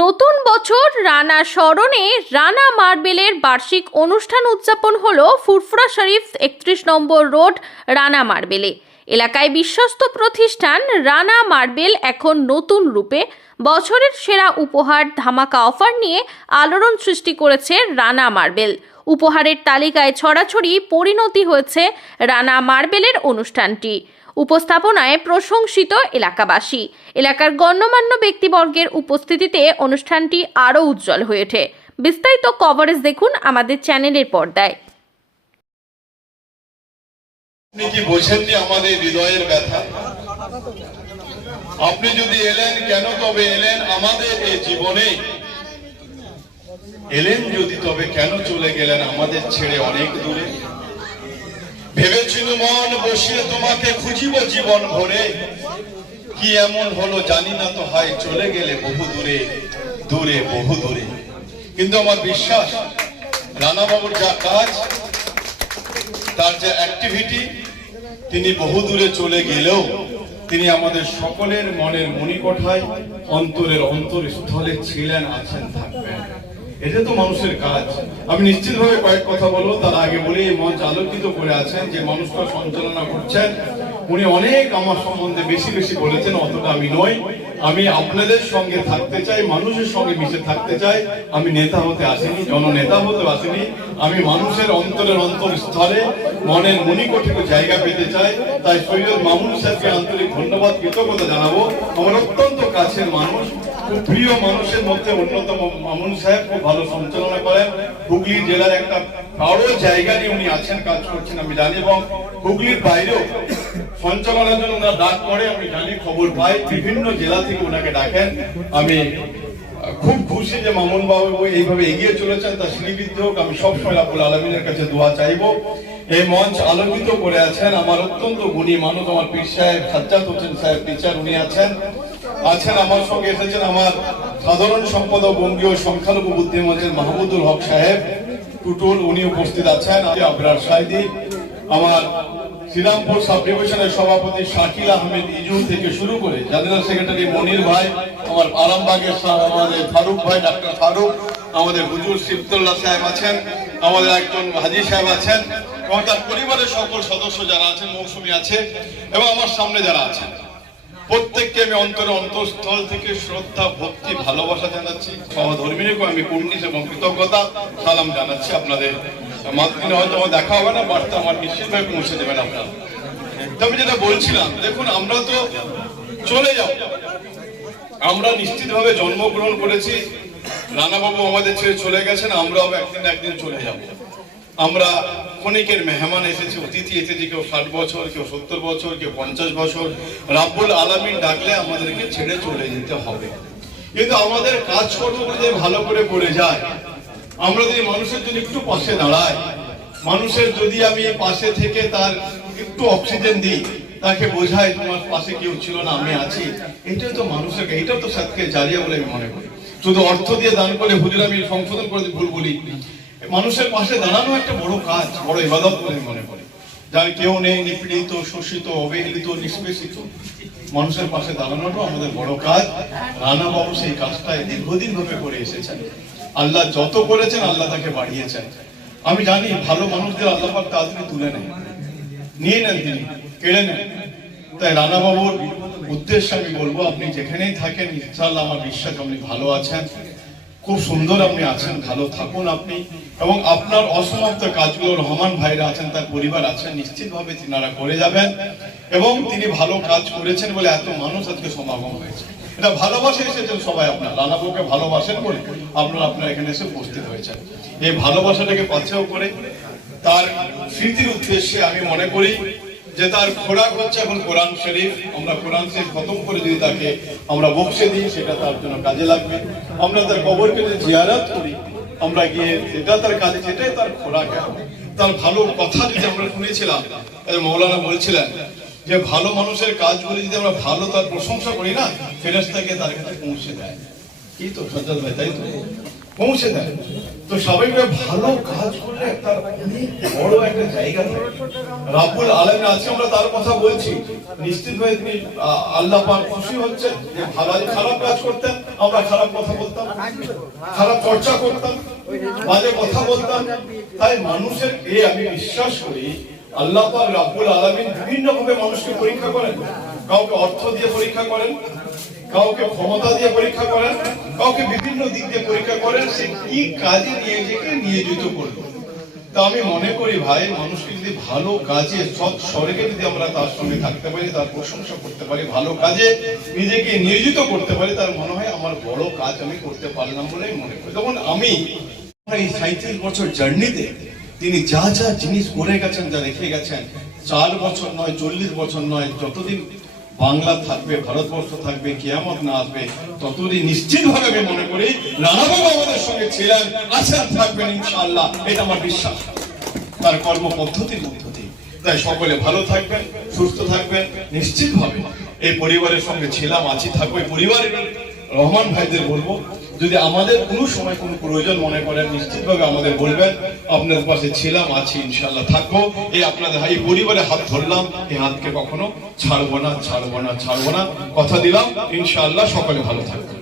নতুন বছর রানা স্মরণে রানা মার্বেলের বার্ষিক অনুষ্ঠান উদযাপন হলো ফুরফুরা শরীফ 31 নম্বর রোড রানা মার্বেলে। এলাকায় বিশ্বস্ত প্রতিষ্ঠান রানা মার্বেল এখন নতুন রূপে বছরের সেরা উপহার ধামাকা অফার নিয়ে আলোড়ন সৃষ্টি করেছে রানা মার্বেল। উপহারের তালিকায় ছড়াছড়ি পরিণতি হয়েছে রানা মার্বেলের অনুষ্ঠানটি। উপস্থাপনায় প্রশংসিত এলাকাবাসী, এলাকার গণ্যমান্য ব্যক্তিবর্গের উপস্থিতিতে অনুষ্ঠানটি আরও উজ্জ্বল হয়ে ওঠে। বিস্তারিত কভারেজ দেখুন আমাদের চ্যানেলের পর্দায়। আপনি কি বোঝেননি আমাদের হৃদয়ের ব্যথা? আপনি যদি এলেন কেন তবে এলেন আমাদের এই জীবনে? এলেন যদি তবে কেন চলে গেলেন আমাদের ছেড়ে অনেক দূরে? ভেবেছিল মন বসিয়ে তোমাকে খুঁজিব জীবন ভরে, কি এমন হলো জানি না তো, হয় চলে গেলে বহু দূরে দূরে বহু দূরে। কিন্তু আমার বিশ্বাস রানা বাবুর যা কাজ, তার যে অ্যাক্টিভিটি, তিনি বহু দূরে চলে গেলেও তিনি আমাদের সকলের মনের মণিকোঠায় অন্তরের অন্তরস্থলে ছিলেন, আছেন, থাকবেন। এটা তো মানুষের কাজ। আমি নিশ্চিতভাবে কয়েক কথা বলবো, তার আগে বলে এই মঞ্চ আলোকিত করে আছেন যে মানুষটা সঞ্চালনা করছেন, উনি অনেক আমার সম্বন্ধে বেশি বেশি বলেছেন, অতটা আমি নই। আমি আপনাদের সঙ্গে থাকতে চাই, মানুষের সঙ্গে মিশে থাকতে চাই। আমি নেতা হতে আসিনি, জননেতা হতে আসিনি। আমি মানুষের অন্তরের অন্তরস্থলে মনের মণিকোঠে জায়গা পেতে চাই। তাই সৈয়দ মামুন সাহেবকে আন্তরিক ধন্যবাদ, কৃতজ্ঞতা জানাবো। আমার অত্যন্ত কাছের মানুষ, খুব প্রিয় মানুষের মধ্যে অন্যতম মামুন সাহেব। খুব ভালো সঞ্চালনা করেন। হুগলি জেলার একটা বড় জায়গা নিয়ে উনি আছেন, কাজ করছেন আমি জানি, এবং হুগলির বাইরেও সঞ্চালনার জন্য ওনার ডাক করে আমি জানি, খবর পাই। বিভিন্ন জেলা থেকে ওনাকে ডাকেন। আমি খুব খুশি যে মামুন বাবু এইভাবে এগিয়ে চলেছেন, তার শ্রীবৃদ্ধি হোক। আমি সবসময় রাব্বুল আলামিনের কাছে দোয়া চাইবো। এই মঞ্চ আলোকিত করে আছেন আমার অত্যন্ত গুণী মানুষ, আমার পীর সাহেব সাজ্জাদ হোসেন সাহেব টিচার, উনি আছেন। আমার সঙ্গে এসেছেন আমার সাধারণ সম্পাদক বঙ্গীয় সংখ্যালঘু বুদ্ধিমঞ্চের মাহমুদুল হক সাহেব টুটুল, উনি উপস্থিত আছেন। আবরার সাইদি, আমার শ্রীরামপুর সাব ডিভিশনের সভাপতি শাকিল আহমেদ ইজু থেকে শুরু করে জেনারেল সেক্রেটারি মনির ভাই, আমার আরামবাগের আমাদের ফারুক ভাই, ডাক্তার ফারুক, আমাদের হুজুর সিফতুল্লাহ সাহেব আছেন, আমাদের একজন হাজি সাহেব আছেন, এবং তার পরিবারের সকল সদস্য যারা আছেন, মৌসুমী আছে, এবং আমার সামনে যারা আছেন, প্রত্যেককে আমি অন্তরে অন্তঃস্থল থেকে শ্রদ্ধা, ভক্তি, ভালোবাসা জানাচ্ছি। সহধর্মীকে আমি কুর্নিশ এবং কৃতজ্ঞতা সালাম জানাচ্ছি। আপনাদের মাতৃদিনে হয়তো আমার দেখা হবে না, বার্তা আমার নিশ্চিতভাবে পৌঁছে দেবেন আপনারা। আমি যেটা বলছিলাম, দেখুন আমরা তো চলে যাব, আমরা নিশ্চিতভাবে জন্মগ্রহণ করেছি, রানাবাবু আমাদের ছেড়ে চলে গেছেন, আমরাও একদিন না একদিন চলে যাব। আমরা ক্ষণিকের মেহমান এসেছি, অতিথি এসেছি, কেউ 60 বছর, কেউ 70 বছর, কেউ 50 বছর। রাব্বুল আলামিন ডাকলে আমাদেরকে ছেড়ে চলে যেতে হবে। কিন্তু আমাদের কাজকর্ম যদি ভালো করে করে যায়, আমরা যদি মানুষের জন্য একটু পাশে দাঁড়াই, মানুষের যদি আমি পাশে থেকে তার একটু অক্সিজেন দিই, তাকে বোঝাই তোমার পাশে কেউ ছিল না, আমি আছি, এটাই তো মানুষের, এটাও তো সাথে জারিয়া বলে আমি মনে করি। শুধু অর্থ দিয়ে দান করলে, হুজুর আমি সংশোধন করে ভুল বলি, মানুষের পাশে দাঁড়ানো একটা বড় কাজ, বড় ইবাদত বলে মনে করি। যার কেউ নেই, নিপীড়িত, শোষিত, অবহেলিত, নিষ্পেষিত, মানুষের পাশে দাঁড়ানোটা আমাদের বড় কাজ। রানা বাবু সেই কাজটাই দীর্ঘদিন ভাবে করে এসেছেন। আল্লাহ যত করেছেন, আল্লাহ তাকে বাড়িয়েছেন। আমি জানি ভালো মানুষদের আল্লাহ পাক তাড়াতাড়ি তুলে নেন, নিয়ে নেন, তিনি কেড়ে নেন। তাই রানা বাবুর উদ্দেশ্যে আমি বলবো, আপনি যেখানেই থাকেন ইনশাআল্লাহ আমার বিশ্বাস আপনি ভালো আছেন, খুব সুন্দর আপনি আছেন, ভালো থাকুন আপনি। এবং আপনার অসমাপ্ত কাজগুলো রহমান ভাইরা আছেন, তার পরিবার আছেন, নিশ্চিতভাবে তিনারা করে যাবেন। এবং তিনি ভালো কাজ করেছেন বলে এত মানুষ আজকে সমাগম হয়েছে। এটা ভালোবাসে এসেছেন সবাই, আপনার রানাবাবুকে ভালোবাসেন বলে আপনারা এখানে এসে উপস্থিত হয়েছেন। এই ভালোবাসাটাকে পাথেয় করে তার স্মৃতির উদ্দেশ্যে আমি মনে করি যে তার খোরাক হচ্ছে এখন কোরআন শরীফ। আমরা কোরআন শরীফ খতম করে যদি তাকে আমরা বক্সে দিই, সেটা তার জন্য কাজে লাগবে। আমরা তার কবরকে যদি জিয়ারত করি, আমরা গিয়ে যেটা তার কাজে, সেটাই তার খোরাক। তার ভালো কথা যদি আমরা শুনেছিলাম, মৌলানা বলছিলেন যে ভালো মানুষের কাজগুলি যদি আমরা ভালো তার প্রশংসা করি না, ফেরেশতাকে তার কাছে পৌঁছে দেয়। কি তো সাজ্জাদ ভাই, তাই তো? পৌঁছে দেয়। তো স্বাভাবিকভাবে ভালো কাজ করলে তার অনেক বড় একটা জায়গা থাকে। রাব্বুল আলামিন আজকে আমরা তার কথা বলছি, নিশ্চিতভাবে তিনি আল্লাহ পাক খুশি হচ্ছেন যে খারাপ কাজ করতেন, আমরা খারাপ কথা বলতাম, খারাপ চর্চা করতাম, বাজে কথা বলতাম। তাই মানুষের আমি বিশ্বাস করি আল্লাহ পাক রাব্বুল আলামিন বিভিন্ন ভাবে মানুষকে পরীক্ষা করেন। কাউকে অর্থ দিয়ে পরীক্ষা করেন, কাউকে ক্ষমতা দিয়ে পরীক্ষা করেন, কাউকে বিভিন্ন দিক দিয়ে পরীক্ষা করেন সে কি কাজে নিজেকে নিয়োজিত করবে। তা আমি মনে করি ভাই, মানুষকে যদি ভালো কাজে সৎ স্বর্গে যদি আমরা তার সঙ্গে থাকতে পারি, তার প্রশংসা করতে পারি, ভালো কাজে নিজেকে নিয়োজিত করতে পারি, তার মনে হয় আমার বড় কাজ আমি করতে পারলাম বলেই মনে করি। তখন আমি এই 37 বছর জার্নিতে তিনি যা যা জিনিস করে গেছেন, যা রেখে গেছেন, 4 বছর নয়, 40 বছর নয়, যতদিন বাংলা থাকবে, ভারতবর্ষ থাকবে, কিয়ামত না আসবে, ততদিন নিশ্চিত ভাবে আমি মনে করি রানাবাবু আমাদের সঙ্গে ছিলেন, আছেন, থাকবেন ইনশাআল্লাহ। এটা আমার বিশ্বাস তার কর্ম পদ্ধতির মধ্য দিয়ে। তাই সকলে ভালো থাকবেন, সুস্থ থাকবেন। নিশ্চিত ভাবে এই পরিবারের সঙ্গে ছিলাম, আছি, থাকবো। এই পরিবারের রহমান ভাইদের বলবো, যদি আমাদের কোনো সময় কোনো প্রয়োজন মনে করেন নিশ্চিতভাবে আমাদের বলবেন, আপনাদের পাশে ছিলাম, আছি, ইনশাআল্লাহ থাকবো। এই আপনাদের এই পরিবারে হাত ধরলাম, এই হাতকে কখনো ছাড়বো না, ছাড়বো না, ছাড়বো না, কথা দিলাম। ইনশাআল্লাহ সকলে ভালো থাকবে।